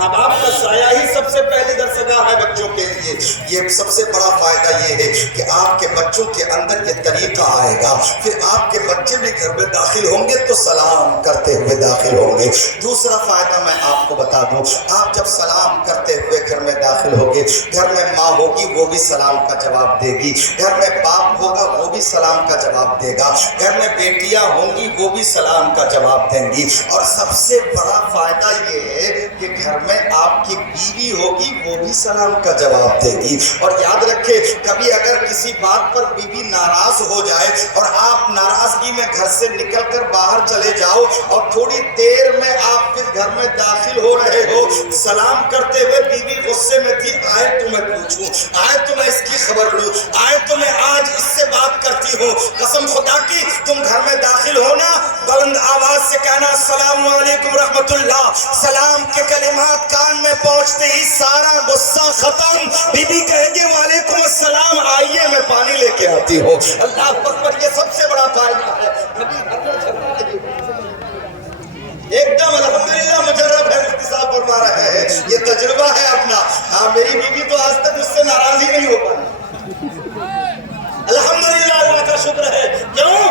ماں باپ کا سایہ ہی سب سے پہلی درسگاہ ہے بچوں کے لیے. یہ سب سے بڑا فائدہ یہ ہے کہ آپ کے بچوں کے اندر یہ طریقہ آئے گا. پھر آپ کے بچے بھی گھر میں داخل ہوں گے تو سلام کرتے ہوئے داخل ہوں گے. دوسرا فائدہ میں آپ کو بتا دوں, آپ جب سلام کرتے ہوئے گھر میں داخل ہوگے, گھر میں ماں ہوگی وہ بھی سلام کا جواب دے گی, گھر میں باپ ہوگا وہ بھی سلام کا جواب دے گا, گھر میں بیٹیاں ہوں گی وہ بھی سلام کا جواب دیں گی. اور سب سے بڑا فائدہ یہ ہے کہ گھر میں آپ کی بیوی ہوگی وہ بھی سلام کا جواب دے گی. اور یاد رکھے, کبھی اگر کسی بات پر بیوی ناراض ہو جائے اور آپ ناراضگی میں گھر سے نکل کر باہر چلے جاؤ اور تھوڑی دیر میں آپ پھر گھر میں داخل ہو رہے ہو, سلام کرتے ہوئے بیوی غصے میں تھی, آئے تو میں پوچھوں, آئے تو میں اس کی خبر لوں, آئے تو میں آج اس سے بات کرتی ہوں, قسم خدا کی تم گھر میں داخل ہونا, بلند آواز سے کہنا السلام علیکم رحمت اللہ. سلام کے کلمات کان میں پہنچتے ہی سارا غصہ ختم. بیوی کہیں گے وعلیکم السلام, آئیے میں پانی لے کے آتی ہوں. اللہ اکبر, یہ سب سے بڑا فائدہ ہے. ایک دم الحمدللہ مجرب ہے, مفتی صاحب فرما رہے ہیں, یہ تجربہ ہے اپنا. ہاں, میری بیوی تو آج تک مجھ سے ناراض ہی نہیں ہو پائی. الحمدللہ, اللہ کا شکر ہے. کیوں؟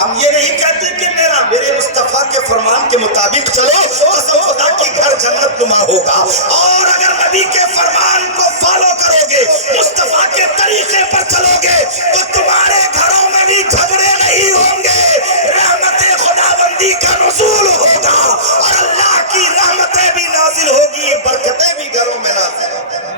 ہم یہ نہیں کہتے کہ میرے مصطفیٰ کے فرمان کے مطابق چلو, قسم خدا کی گھر جنت نما ہوگا. اور اگر نبی کے فرمان کو فالو کرو گے, مصطفیٰ کے طریقے پر چلو گے, تو تمہارے گھروں میں بھی جھگڑے نہیں ہوں گے, رحمت خداوندی کا نزول ہوگا اور اللہ کی رحمتیں بھی نازل ہوگی, برکتیں بھی گھروں میں نازل ہوگی.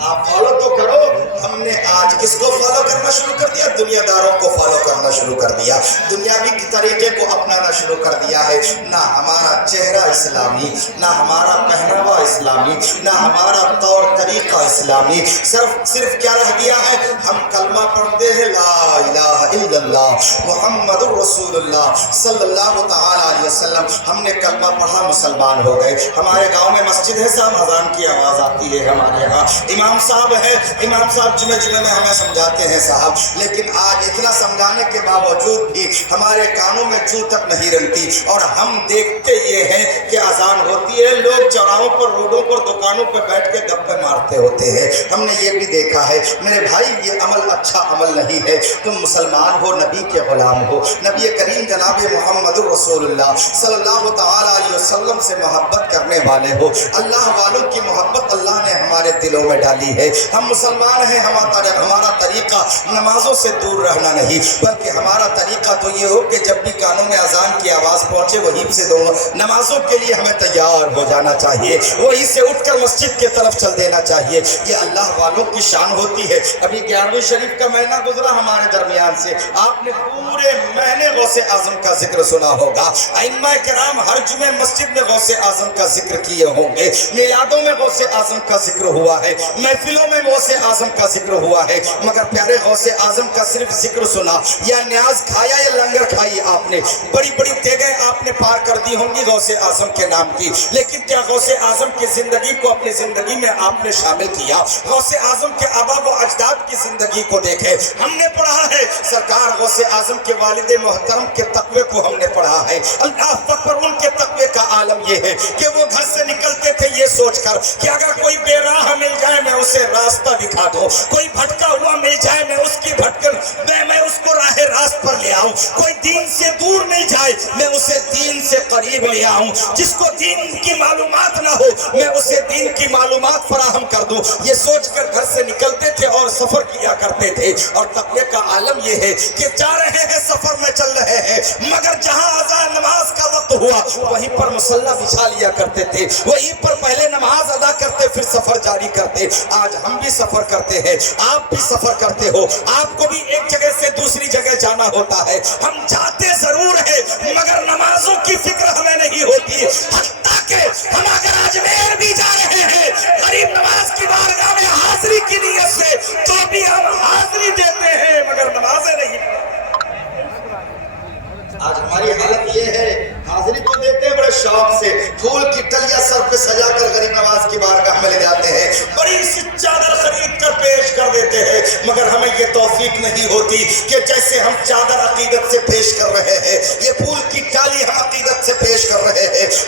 آپ فالو تو کرو. ہم نے آج کس کو فالو کرنا شروع کر دیا؟ دنیا داروں کو فالو کرنا شروع کر دیا, دنیاوی طریقے کو اپنانا شروع کر دیا ہے. نہ ہمارا چہرہ اسلامی, نہ ہمارا پہناوا اسلامی, نہ ہمارا طور طریقہ اسلامی. صرف کیا رہ گیا ہے؟ ہم کلمہ پڑھتے ہیں لا الہ الا اللہ محمد الرسول اللہ صلی اللہ تعالی علیہ وسلم. ہم نے کلمہ پڑھا, مسلمان ہو گئے. ہمارے گاؤں میں مسجد ہے صاحب, اذان کی آواز آتی ہے ہمارے یہاں, امام صاحب ہے, امام صاحب جمعے میں ہمیں سمجھاتے ہیں صاحب, لیکن آج اتنا سمجھانے کے باوجود بھی ہمارے کانوں میں چوں تک نہیں رنگتی. اور ہم دیکھتے یہ ہیں کہ اذان ہوتی ہے, لوگ چوراہوں پر, روڈوں پر, دکانوں پر بیٹھ کے گپے مارتے ہوتے ہیں. ہم نے یہ بھی دیکھا ہے. میرے بھائی, یہ عمل اچھا عمل نہیں ہے. تم مسلمان ہو, نبی کے غلام ہو, نبی کریم جناب محمد رسول اللہ صلی اللہ تعالی علیہ وسلم سے محبت کرنے والے ہو. اللہ والوں کی محبت اللہ نے ہمارے دلوں میں ڈالی ہے. ہم مسلمان ہیں, ہمارا طریقہ نمازوں سے دور رہنا نہیں, بلکہ ہمارا طریقہ تو یہ ہو کہ جب بھی کانوں میں اذان کی آواز پہنچے وہیں سے دونوں نمازوں کے لیے ہمیں تیار ہو جانا چاہیے, وہیں سے اٹھ کر مسجد کی طرف چل دینا چاہیے. یہ اللہ والوں کی شان ہوتی ہے. ابھی 11ویں شریف کا مہینہ گزرا ہمارے درمیان سے, آپ نے پورے مہینے غوث اعظم کا ذکر سنا ہوگا. ائمہ کرام ہر جمعے مسجد میں غوث اعظم کا ذکر کیے ہوں گے, میلادوں میں غوث اعظم کا ذکر ہوا ہے, محفلوں میں غوث اعظم کا ذکر ہوا ہے. مگر پیارے غوث اعظم کا صرف ذکر سنا یا نیاز کھایا یا لنگر کھائی آپ نے, بڑی بڑی تیگیں آپ نے پار کر دی ہوں گی غوث اعظم کے نام کی, لیکن کیا غوث اعظم کی زندگی کو اپنی زندگی میں آپ نے شامل کیا؟ غوث اعظم کے آبا و اجداد کی زندگی کو دیکھے. ہم نے پڑھا ہے سرکار غوث اعظم کے والد محترم کے تقوی کو ہم نے پڑھا ہے. اللہ اکبر, ان کے تقوی کا عالم یہ ہے کہ وہ گھر سے نکلتے تھے یہ سوچ کر کہ اگر کوئی بے راہ مل جائے میں اسے راستہ دکھا دوں, کوئی بھٹکا ہوا مل جائے میں اس کی میں اس کو راہ راست پر لے آؤں, کوئی دین سے دور مل جائے میں اسے دین سے قریب لے آؤں, جس کو دین کی معلومات نہ ہو میں اسے دین کی معلومات فراہم کر دوں. یہ سوچ کر گھر سے نکلتے تھے اور سفر کیا کرتے تھے. اور تقوی کا عالم یہ ہے کہ جا رہے ہیں, سفر میں چل رہے ہیں, مگر جہاں اذان نماز کا وقت ہوا وہیں پر مصلی بچھا لیا کرتے تھے, وہیں پر پہلے نماز ادا کرتے پھر سفر جاری کرتے. آج ہم بھی سفر کرتے ہیں, آپ بھی سفر کرتے ہو, آپ کو بھی ایک جگہ سے دوسری جگہ جانا ہوتا ہے. ہم جاتے ضرور ہیں مگر نمازوں کی فکر ہمیں نہیں ہوتی. حتیٰ کہ ہم اگر اجمیر بھی جا رہے ہیں غریب نواز کی بارگاہ میں حاضری کی نیت سے, تو بھی ہم حاضری دیتے ہیں مگر نمازیں نہیں. آج ہماری حالت یہ ہے, حاضری تو دیتے ہیں بڑے شوق سے, پھول کی ٹلیاں سر پہ سجا کر غریب نواز کی بارگاہ میں لے جاتے ہیں, بڑی سی چادر خرید کر پیش کر دیتے ہیں, مگر ہمیں یہ توفیق نہیں ہوتی کہ جیسے ہم چادر عقیدت سے پیش کر رہے ہیں, یہ پھول کی ٹالی ہم عقیدت سے پیش کر رہے ہیں.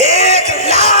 1,00,000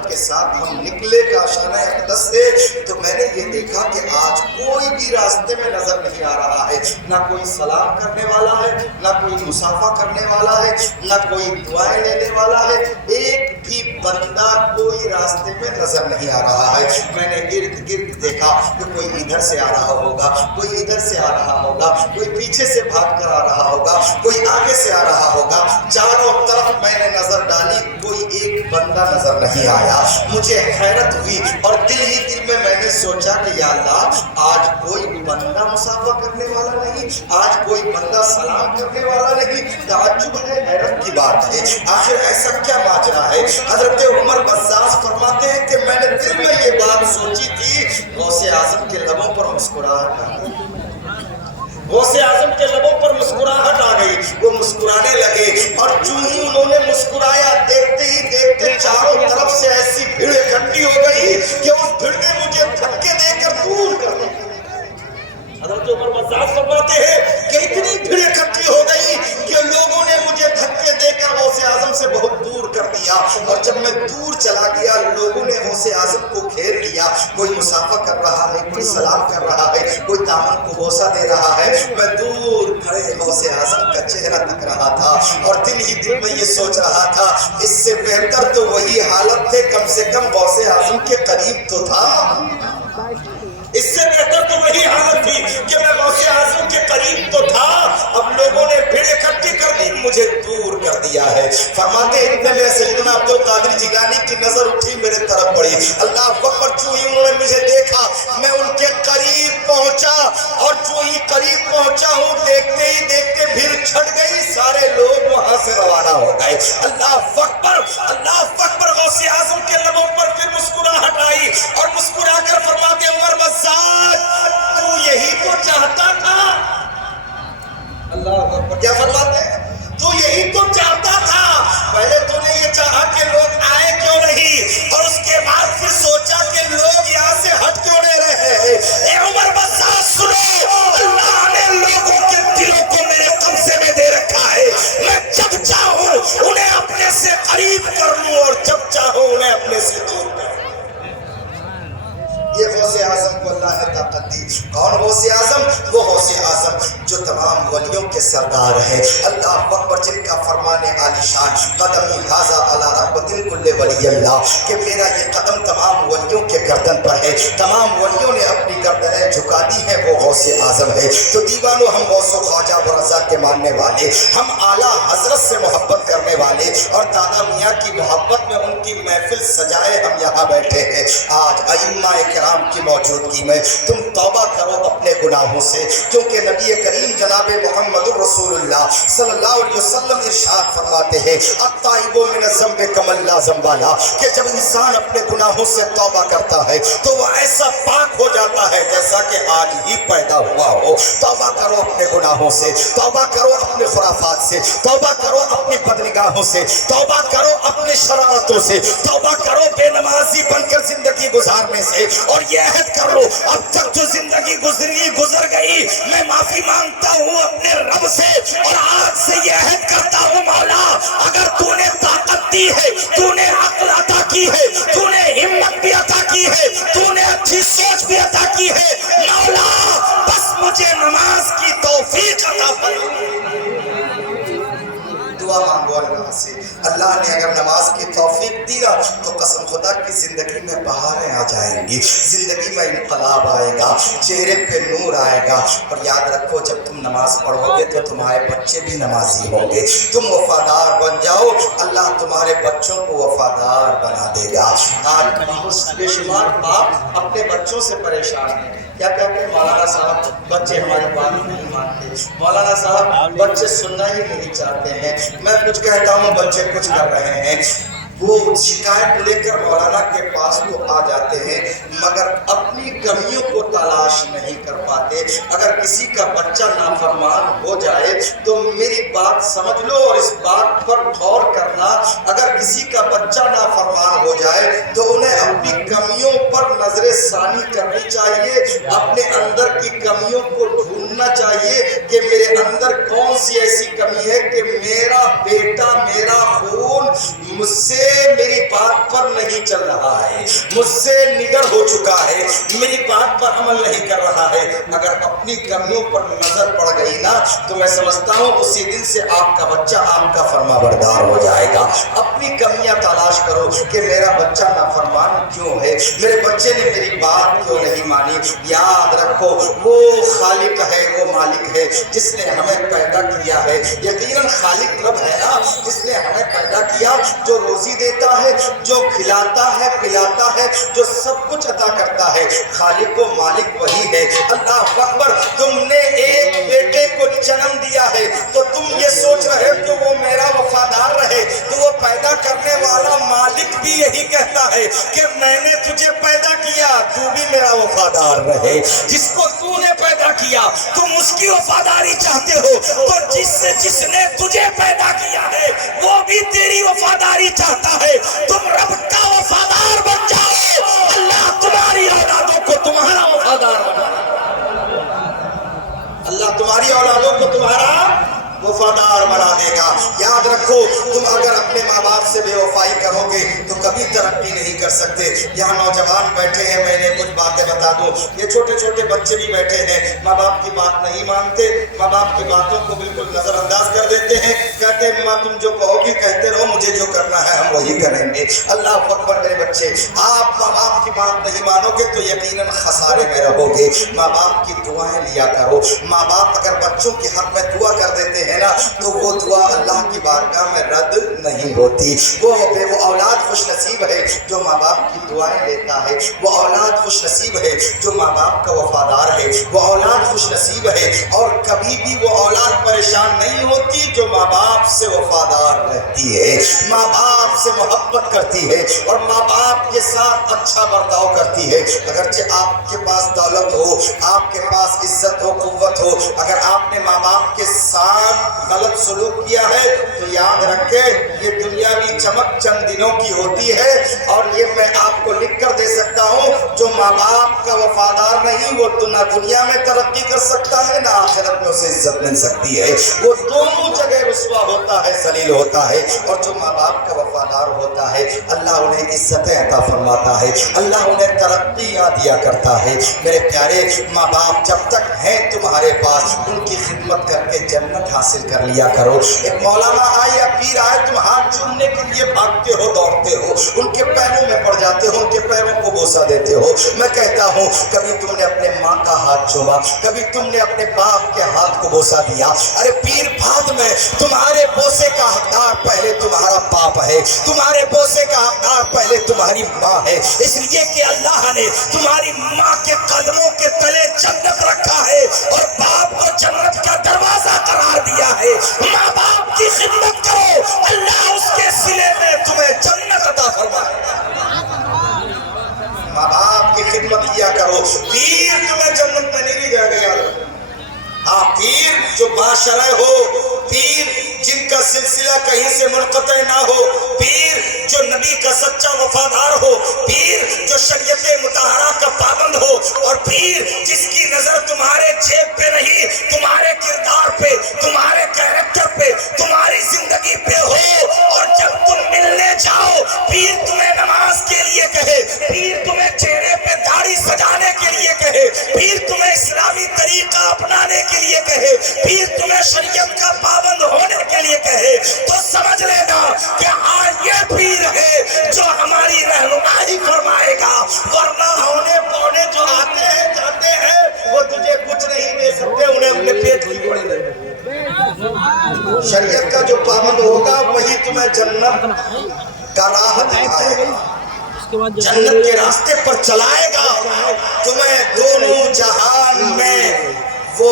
عظمت کے ساتھ ہم نکلے کاشانہ اقدس سے تو میں نے یہ دیکھا کہ آج کوئی بھی راستے میں نظر نہیں آ رہا ہے، نہ کوئی سلام کرنے والا ہے، نہ کوئی مصافحہ کرنے والا ہے، نہ کوئی دعائیں لینے والا ہے، ایک بھی بندہ کوئی راستے میں نظر نہیں آ رہا ہے۔ میں نے ارد گرد دیکھا کہ کوئی ادھر سے آ رہا ہوگا، کوئی ادھر سے آ رہا ہوگا، کوئی پیچھے سے بھاگ کر آ رہا ہوگا، کوئی آگے سے آ رہا ہوگا، چاروں طرف میں نے نظر ڈالی، کوئی ایک بندہ نظر نہیں آیا۔ مجھے حیرت ہوئی اور دل ہی دل میں نے سوچا کہ یا اللہ آج کوئی بندہ مصافحہ کرنے والا نہیں، آج کوئی بندہ سلام کرنے والا نہیں۔ تعجب ہے، حیرت کی بات ہے، آخر ایسا کیا ماجرا ہے؟ حضرت عمر بزاز فرماتے ہیں کہ میں نے دل میں یہ بات سوچی تھی، غوث اعظم کے لبوں پر مسکراہٹ آ گئی، غوث اعظم کے لبوں پر مسکراہٹ آ گئی، وہ مسکرانے لگے اور جو ہی انہوں نے مسکرایا دیکھتے ہی دیکھتے چاروں طرف سے ایسی بھیڑ اکٹھی ہو گئی کہ اس بھیڑ نے مجھے دھکے دے کر دور کر دیا۔ حضرت عمر بزاز فرماتے ہیں کہ اتنی بھیڑ اکٹھی ہو گئی کہ لوگوں نے مجھے دھکے دے کر غوث اعظم سے بہت دور کر دیا، اور جب میں دور چلا گیا لوگوں نے غوث اعظم کو گھیر لیا، کوئی مصافحہ کر رہا ہے، کوئی سلام کر رہا ہے، کوئی دامن کو بوسہ دے رہا ہے، میں دور کھڑے غوث اعظم کا چہرہ تک رہا تھا اور دل ہی دل میں یہ سوچ رہا تھا اس سے بہتر تو وہی حالت تھے، کم سے کم غوث اعظم کے قریب تو تھا، اس سے بہتر تو وہی حالت تھی کہ میں غوث اعظم کے قریب تو تھا، اب لوگوں نے بھیڑ اکٹھی کر دی، مجھے دور کر دیا ہے۔ فرماتے ہیں اتنے میں سیدنا عبد القادر جیلانی کی نظر اٹھی میرے طرف پڑی، اللہ اکبر، جو ہی انہوں نے مجھے دیکھا میں ان کے قریب پہنچا، اور جو ہی قریب پہنچا ہوں دیکھتے ہی دیکھتے بھیڑ چھٹ گئی، سارے لوگ وہاں سے روانہ ہو گئے۔ اللہ اکبر، اللہ اکبر، غوث اعظم کے لبوں پر پھر مسکراہٹ آئی اور مسکرا کر فرماتے عمر تو یہی تو چاہتا تھا۔ اللہ اکبر، کیا فرماتے ہیں؟ تو یہی تو چاہتا تھا، پہلے تو نے یہ چاہا کہ لوگ آئے کیوں نہیں، اور اس کے بعد پھر سوچا کہ لوگ یہاں سے ہٹ کیوں نہیں رہے۔ اے عمر بزاز سنو، اللہ نے لوگوں کے دلوں کو میرے قبضے میں دے رکھا ہے، میں جب چاہوں انہیں اپنے سے قریب کر لوں اور جب چاہوں انہیں اپنے سے دور کر لوں۔ یہ غوث اعظم کو اللہ نے طاقت دی۔ کون غوث اعظم؟ وہ غوث اعظم جو تمام ولیوں کے سردار ہیں، اللہ اکبر، جن کا فرمان عالی شان قدمی ھذا علی رغبۃ کل ولی اللہ، کہ میرا یہ قدم تمام ولیوں کے گردن پر ہے، تمام ولیوں نے اپنی گردنیں جھکا دی ہیں، وہ غوث اعظم ہے۔ تو دیوانوں، ہم غوث و خواجہ و رضا کے ماننے والے، ہم اعلیٰ حضرت سے محبت کرنے والے اور دادا میاں کی محبت میں ان کی محفل سجائے ہم یہاں بیٹھے ہیں آج ائمہ کرام کی موجودگی میں، تم توبہ کرو اپنے گناہوں سے، کیونکہ نبی کریم جناب محمد رسول اللہ صلی اللہ علیہ وسلم ارشاد فرماتے ہیں التائب من الذنب کمن لا ذنب له، کہ جب انسان اپنے گناہوں سے توبہ کرتا ہے تو وہ ایسا پاک ہو جاتا ہے جیسا کہ آج ہی پیدا ہوا ہو۔ توبہ کرو اپنے گناہوں سے، توبہ کرو اپنے خرافات سے، توبہ کرو اپنی بدنگاہوں سے، توبہ کرو اپنے شرارتوں سے، توبہ کرو بے نمازی بن کر زندگی گزارنے سے، اور یہ عہد کر لو اب تک جو زندگی گزر گئی میں معافی مانگتا ہوں اپنے رب سے، اور آج سے یہ عہد کرتا ہوں مولا اگر تو نے طاقت دی ہے، تو نے عقل عطا کی ہے، تو نے ہمت بھی عطا کی ہے، تو نے اچھی سوچ بھی عطا کی ہے، مولا بس مجھے نماز کی توفیق عطا فرما۔ دعا مانگو اللہ سے، اللہ نے اگر نماز کی توفیق دیا تو قسم خدا کی زندگی میں بہاریں آ جائیں گی، زندگی میں انقلاب آئے گا، چہرے پہ نور آئے گا، اور یاد رکھو جب تم نماز پڑھو گے تو تمہارے بچے بھی نمازی ہوں گے، تم وفادار بن جاؤ اللہ تمہارے بچوں کو وفادار بنا دے گا۔ آج بہت بے شمار باپ اپنے بچوں سے پریشان ہیں، کیا کہتے ہیں مولانا صاحب بچے ہماری بات نہیں مانتے، مولانا صاحب بچے سننا ہی نہیں چاہتے ہیں، میں کچھ کہتا ہوں بچے کچھ کر رہے ہیں۔ وہ شکایت لے کر مولانا کے پاس تو آ جاتے ہیں مگر اپنی کمیوں کو تلاش نہیں کر پاتے۔ اگر کسی کا بچہ نافرمان ہو جائے تو میری بات سمجھ لو اور اس بات پر غور کرنا، اگر کسی کا بچہ نافرمان ہو جائے تو انہیں اپنی کمیوں پر نظر ثانی کرنی چاہیے، اپنے اندر کی کمیوں کو ڈھونڈنا چاہیے کہ میرے اندر کون سی ایسی کمی ہے کہ میرا بیٹا، میرا خون مجھ سے میری بات پر نہیں چل رہا ہے، مجھ سے نڈر ہو چکا ہے، میری بات پر عمل نہیں کر رہا ہے، اگر اپنی کمیوں پر نظر پڑ گئی نا تو میں سمجھتا ہوں اسی دن سے آپ کا بچہ آپ کا فرما بردار ہو جائے گا۔ اپنی کمیاں تلاش کرو کہ میرا بچہ نافرمان کیوں ہے، میرے بچے نے میری بات کیوں نہیں مانی۔ یاد رکھو وہ خالق ہے، وہ مالک ہے جس نے ہمیں پیدا کیا ہے، یقیناً خالق رب ہے نا جس نے ہمیں پیدا کیا، جو روزی دیتا ہے، جو کھلاتا ہے پلاتا ہے، جو سب کچھ عطا کرتا ہے، خالق و مالک وہی ہے۔ اللہ اکبر، تم نے ایک بیٹے کو جنم دیا ہے تو تم یہ سوچ رہے ہو کہ وہ میرا وفادار رہے، تو وہ پیدا کرنے والا مالک بھی یہی کہتا ہے کہ میں نے تجھے پیدا کیا تو بھی میرا وفادار رہے۔ جس کو تو نے پیدا کیا تم اس کی وفاداری چاہتے ہو تو جس نے تجھے پیدا کیا ہے وہ بھی تیری وفاداری چاہتا ہے۔ تم رب کا وفادار بن جاؤ، اللہ تمہاری اولادوں کو تمہارا وفادار بنا، اللہ تمہاری اولادوں کو تمہارا وفادار بنا دے گا۔ یاد رکھو تم اگر اپنے ماں باپ سے بے وفائی کرو گے تو کبھی ترقی نہیں کر سکتے۔ یہاں نوجوان بیٹھے ہیں، میں نے کچھ باتیں بتا دوں، یہ چھوٹے چھوٹے بچے بھی بیٹھے ہیں، ماں باپ کی بات نہیں مانتے، ماں باپ کی باتوں کو بالکل نظر انداز کر دیتے ہیں، کہتے ہیں ماں تم جو کہو گی کہتے رہو، مجھے جو کرنا ہے ہم وہی کریں گے۔ اللہ اکبر میرے بچے، آپ ماں باپ کی بات نہیں مانو گے تو یقیناً خسارے میں رہو گے۔ ماں باپ کی دعائیں لیا کرو، ماں باپ اگر بچوں کے حق میں دعا کر دیتے ہیں نا تو وہ دعا اللہ کی بارگاہ میں رد نہیں ہوتی۔ وہ اولاد خوش نصیب ہے جو ماں باپ کی دعائیں لیتا ہے، وہ اولاد خوش نصیب ہے جو ماں باپ کا وفادار ہے، وہ اولاد خوش نصیب ہے اور کبھی بھی وہ اولاد پریشان نہیں ہوتی جو ماں باپ سے وفادار رہتی ہے، ماں باپ سے محبت کرتی ہے اور ماں باپ کے ساتھ اچھا برتاؤ کرتی ہے۔ اگرچہ آپ کے پاس دولت ہو، آپ کے پاس عزت ہو، قوت ہو، اگر آپ نے ماں باپ کے ساتھ غلط سلوک کیا ہے تو یاد رکھیں یہ دنیاوی چمک چند دنوں کی ہوتی ہے، اور یہ میں آپ کو لکھ کر دے سکتا ہوں جو ماں باپ کا وفادار نہیں وہ نہ دنیا میں ترقی کر سکتا ہے نہ آخرت میں اسے عزت مل سکتی ہے، وہ دونوں جگہ رسوا ہوتا ہے، ذلیل ہوتا ہے۔ اور جو ماں باپ کا وفادار ہوتا ہے اللہ انہیں عزتیں عطا فرماتا ہے، اللہ انہیں ترقیاں دیا کرتا ہے۔ میرے پیارے ماں باپ جب تک ہیں تمہارے پاس ان کی خدمت کر کے جنت حاصل کر لیا کرو۔ ایک مولانا آئے یا پیر آئے تم ہاتھ چومنے کے لیے بھاگتے ہو، دوڑتے ہو، ان کے پیروں میں پڑ جاتے ہو، ان کے پیروں کو بوسہ دیتے ہو۔ میں کہتا ہوں کبھی تم نے اپنے ماں کا ہاتھ چوما، کبھی تم نے اپنے باپ کے ہاتھ کو بوسہ دیا؟ ارے پیر بعد میں، تمہارے بوسے کا حقدار پہلے تمہارا باپ ہے، تمہارے بوسے کا حقدار پہلے تمہاری ماں ہے، اس لیے کہ اللہ نے تمہاری ماں کے قدموں کے تلے جنت رکھا ہے اور باپ کو جنت کا دروازہ قرار دیا ہے۔ ماں باپ کی خدمت کرو، اللہ اس کے صلے میں تمہیں جنت عطا فرمائے گا۔ ماں باپ کی خدمت کیا کرو، پیر تمہیں جنت میں نہیں لے جائے گا۔ یاد رکھو، ہاں پیر جو باشرع ہو، پیر جن کا سلسلہ کہیں سے منقطع نہ ہو، پیر جو نبی کا سچا وفادار ہو، پیر جو شریعت مطہرہ کا پابند ہو، اور پیر جس کی نظر تمہارے جیب پہ نہیں، تمہارے کردار پہ، تمہارے کیریکٹر پہ، تمہاری زندگی پہ ہو، اور جب تم ملنے جاؤ پیر تمہیں نماز کے لیے کہے، پیر تمہیں چہرے پہ داڑھی سجانے کے لیے کہے، پیر تمہیں اسلامی طریقہ اپنانے کے لیے کہے، پیر تمہیں شریعت کا پابند ہونے کے لیے کہے، تو سمجھ لینا کہ آج یہ پیر ہے جو ہماری رہنمائی فرمائے گا، ورنہ ہونے پونے جو آتے ہیں جاتے ہیں وہ تجھے کچھ نہیں دے سکتے، انہیں اپنے پیٹ کی گولی دے۔ شریعت کا جو پابند ہوگا وہی تمہیں جنت کا راہ دکھائے گا، جنت کے راستے پر چلائے گا، تمہیں دونوں جہان میں وہ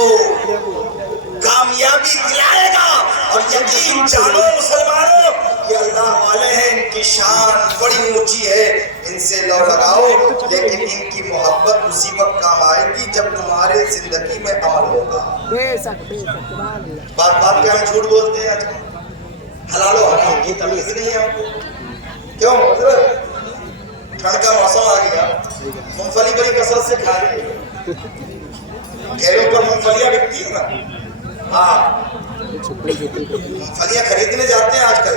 کامیابی دلائے گا۔ اور یقین جانو مسلمانوں یہ اللہ والے ہیں، ان کی شان بڑی اونچی ہے، ان سے لو لگاؤ، لیکن ان کی محبت اسی وقت کام آئے گی جب تمہارے زندگی میں عمل ہوگا۔ بات بات پہ ہم جھوٹ بولتے ہیں، حلال و حرام کی تمیز نہیں ہے ہم کو، کیوں؟ ٹھنڈ کا موسم آ گیا، مونگ پھلی بڑی کثرت سے کھا رہی ہے، ٹھیلوں پر مونگ پھلیاں بکتی ہیں نا، ہاں مونگ پھلیاں خریدنے جاتے ہیں آج کل،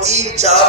3-4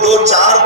2-4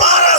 12